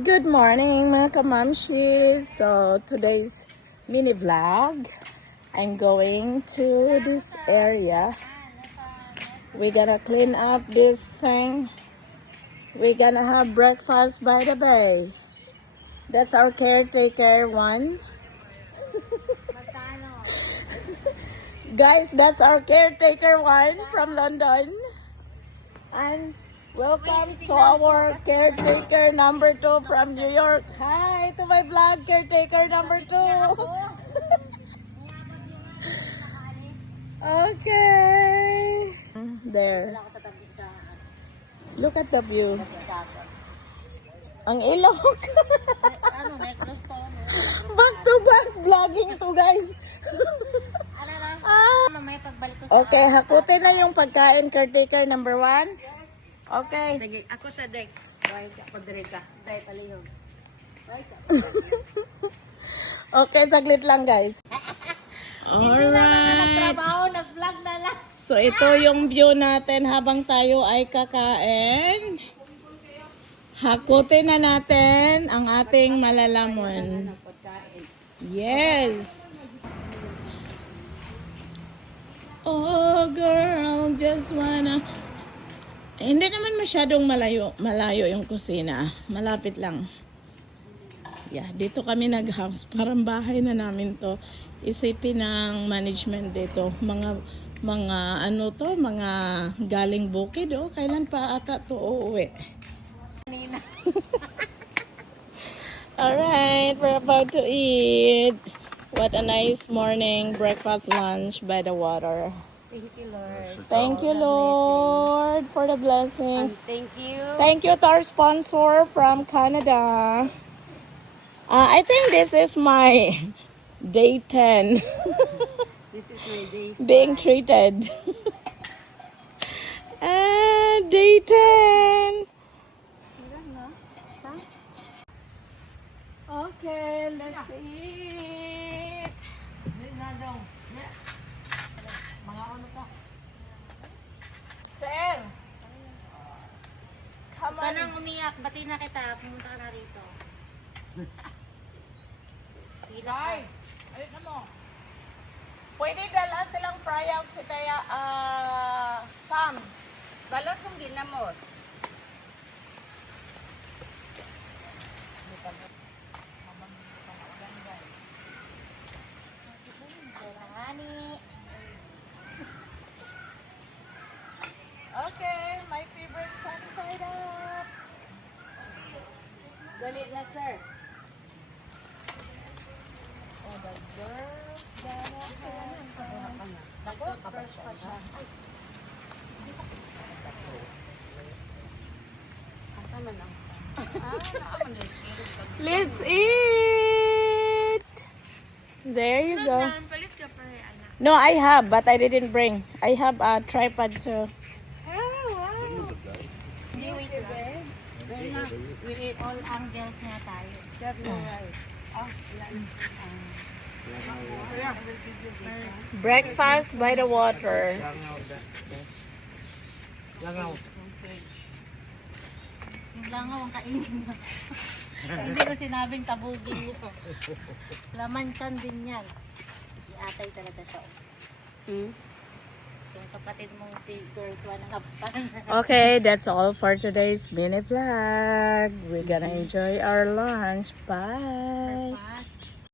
Good morning mga kamamshis. So today's mini vlog, I'm going to this area. We're gonna clean up this thing. We're gonna have breakfast by the bay. That's our caretaker one. Guys, that's our caretaker one from London. And welcome to our caretaker number 2 from New York. Hi to my vlog caretaker number 2. Okay. There. Look at the view. Ang ilog. Back to back vlogging to guys. Okay, hakutin na yung pagkain caretaker number 1. Okay. Sige, ako sa deck. Guys, ako direka. Dahil palihog. Okay, saglit lang guys. Alright. Nagtrabaho, nag-vlog na lang. So ito yung view natin habang tayo ay kakain. Hakutin na natin ang ating malalamon. Yes. Oh girl, just wanna... Hindi naman masyadong malayo yung kusina. Malapit lang. Yeah, dito kami nag-house. Parang bahay na namin to. Isipin ng management dito. Mga ano to, mga galing bukid. Oh, kailan pa ata to uuwi? Alright, we're about to eat. What a nice morning breakfast lunch by the water. Thank you, Lord. Thank you, Lord, for the blessings. Thank you. Thank you to our sponsor from Canada. I think this is my day 10 This is my day. being treated. Day 10. Okay, let's eat. Mga ano ka? Sir, come Huwag ka on. nang umiyak. Bati na kita. Pumunta ka na rito. Hila ka. Ayun na mo. Pwede dala silang fry-out si Taya, Sam. Balot kong ginamot. Hani. Okay, my favorite sunny side up. Dali na, sir. Oh, the girls gonna have Ako, fresh pa siya. Ang tama lang. Let's eat. There you go. No, I have, but I didn't bring. I have a tripod too. Hindi, wait lang. Wait lang. We eat all angles nga tayo. Breakfast by the water. Yung langaw ang kainin mo. Hindi ko sinabing tabugin nito. Laman kan din yan. Iatay talaga siya. Yung kapatid mong si Girls One ang kapan. Okay, that's all for today's mini vlog. We're gonna enjoy our lunch. Bye. Fast.